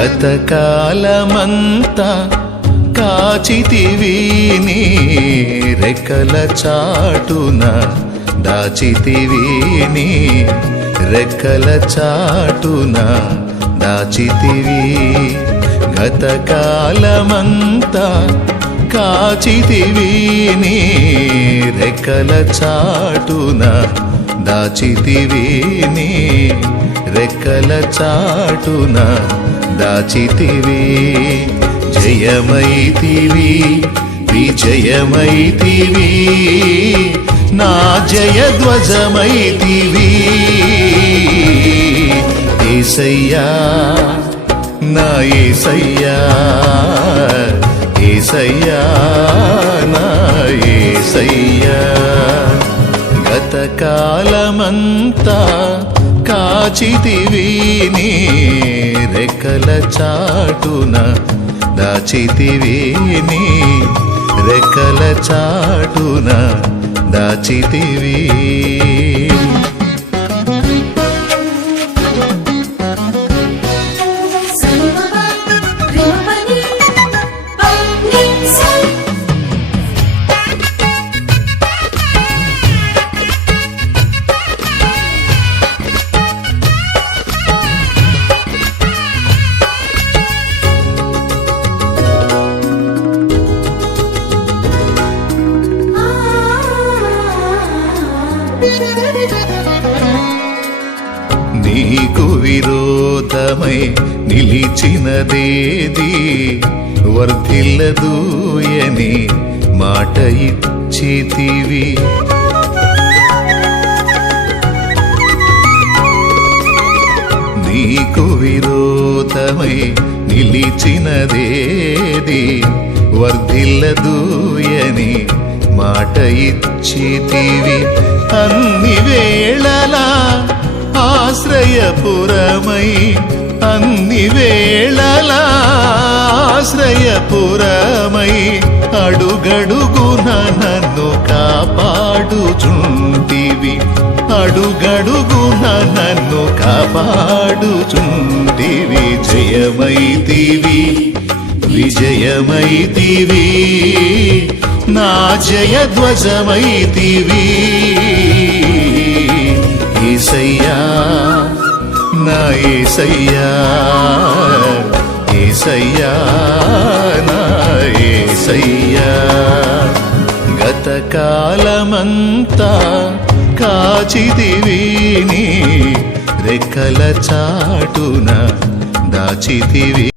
గతకాలమంతా కాచితివి నీ రెక్కల చాటున దాచితివి నీ రెక్కల చాటున దాచితివి. గతకాలమంతా కాచితివి నీ రెక్కల చాటున దాచితివి నీ రెక్కల చాటున దాచితివి జయమైతివి విజయమైతివి నా జయధ్వజమైతివి. ఏసయ్యా నా ఏసయ్యా ఏసయ్యా నా ఏసయ్యా. గతకాలమంతా కాచితివి నీ రెక్కల చాటున. దాచితివి నీ రెక్కల చాటున. దాచితివీ నీకు విరోధమై నిలిచినదేది? వర్ధిల్లదూయని మాట ఇచ్చితివి. నీకు విరోధమై నిలిచినదేది? వర్ధిల్లదూయని మాట ఇచ్చితివి. అన్ని వేళలా ఆశ్రయపురమై అన్ని వేళలా ఆశ్రయపురమై అడుగడుగున నన్ను కాపాడుచుంటివి. అడుగడుగున నన్ను కాపాడుచుంటివి. జయమైతివి విజయమైతివి నా జయధ్వజమైతివి. ఏసయ్యా ఏసయ్యా నా ఏసయ్యా. గతకాలమంతా కాచితివి రెక్కల చాటున దాచితివి.